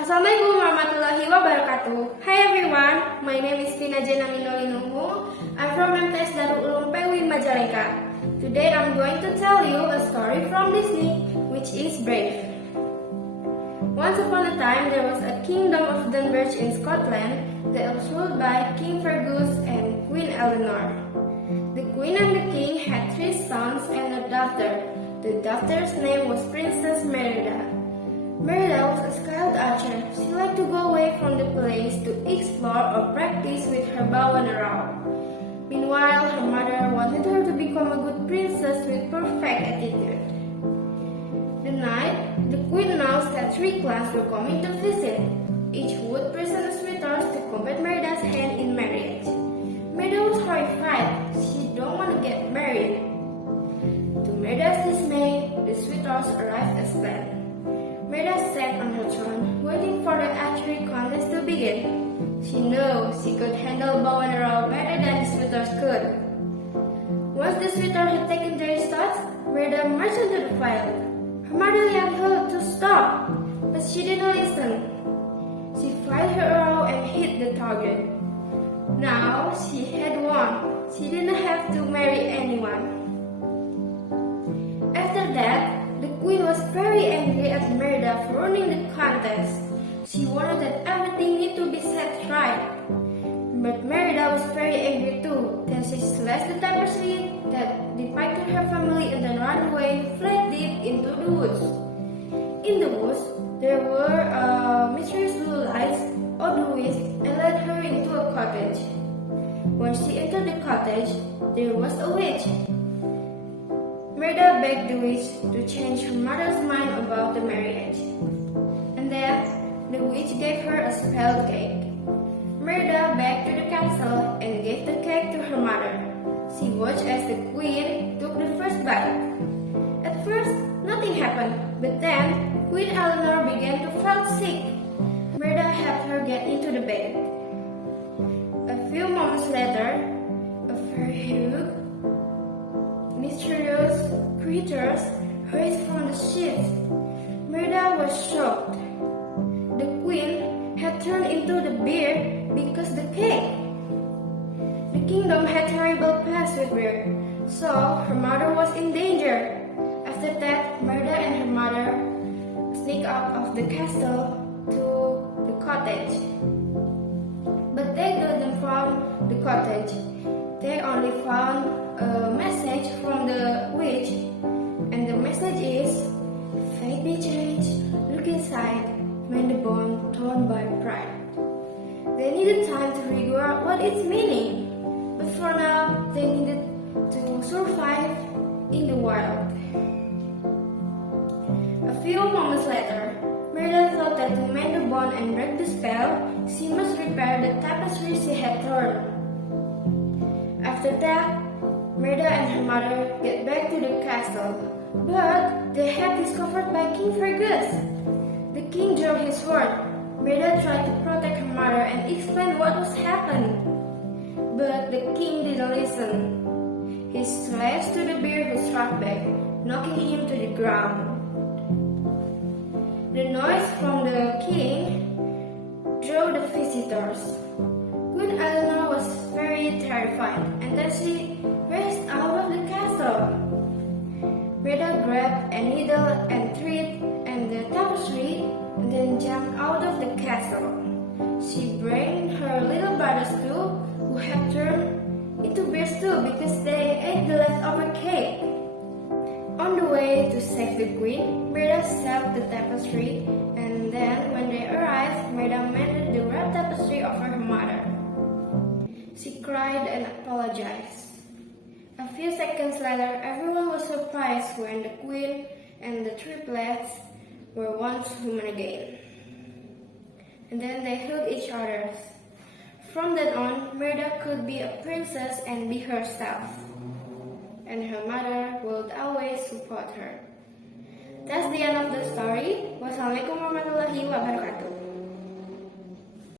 Assalamualaikum warahmatullahi wabarakatuh. Hi everyone, my name is Vina Jenaminulinuhu. I'm from MTS DAARUL ULUUM PUI Majalengka. Today I'm going to tell you a story from Disney, which is Brave. Once upon a time, there was a kingdom of Dunbridge in Scotland that was ruled by King Fergus and Queen Eleanor. The queen and the king had 3 sons and a daughter. The daughter's name was Princess Merida. Merida was a skilled archer. She liked to go away from the place to explore or practice with her bow and arrow. Meanwhile, her mother wanted her to become a good princess with perfect attitude. The night, the queen announced that 3 clans were coming to visit. Each would present a suitors to compete Merida's hand in marriage. Merida was horrified. She don't want to get married. To Merida's dismay, the suitors arrived as planned. Merida sat on her throne, waiting for the archery contest to begin. She knew she could handle bow and arrow better than the suitors could. Once the suitors had taken their starts, Merida marched into the field. Her mother yelled her to stop, but she didn't listen. She fired her arrow and hit the target. Now she had won. She didn't have to marry anyone. After that, the queen was very angry at Merida for ruining the contest. She wanted that everything needed to be set right. But Merida was very angry too. Then she slashed the tapestry that depicted her family and then ran away, fled deep into the woods. In the woods, there were mysterious blue lights or the witch and led her into a cottage. When she entered the cottage, there was a witch. Merida begged the witch to change her mother's mind about the marriage. And then, the witch gave her a spelled cake. Merida back to the castle and gave the cake to her mother. She watched as the queen took the first bite. At first, nothing happened, but then Queen Eleanor began to feel sick. Merida helped her get into the bed. A few moments later, a fairy-hued, mysterious creatures raised from the sheets. Merida was shocked. The queen had turned into the bear because the cake. The kingdom had terrible pests with bear, so her mother was in danger. After that, Merida and her mother sneaked out of the castle to the cottage. But they didn't find the cottage. They only found a message from the witch, and the message is, fate may change, look inside, mend the bond torn by pride. They needed time to figure out what its meaning, but for now, they needed to survive in the wild. A few moments later, Merida thought that to mend the bond and break the spell, she must repair the tapestry she had torn. After that, Merida and her mother get back to the castle, but they had discovered by King Fergus. The king drew his sword. Merida tried to protect her mother and explain what was happening, but the king didn't listen. He slashed to the bear who struck back, knocking him to the ground. The noise from the king drew the visitors. Queen Eleanor was very terrified, and then she raced out of the castle. Merida grabbed a needle and thread and the tapestry, and then jumped out of the castle. She brought her little brothers too, who had turned into bears too because they ate the leftover cake. On the way to save the queen, Merida saved the tapestry, and then when they arrived, Merida mended the red tapestry over her mother. She cried and apologized. A few seconds later, everyone was surprised when the queen and the triplets were once human again. And then they hugged each other. From then on, Merida could be a princess and be herself. And her mother would always support her. That's the end of the story. Wassalamualaikum warahmatullahi wabarakatuh.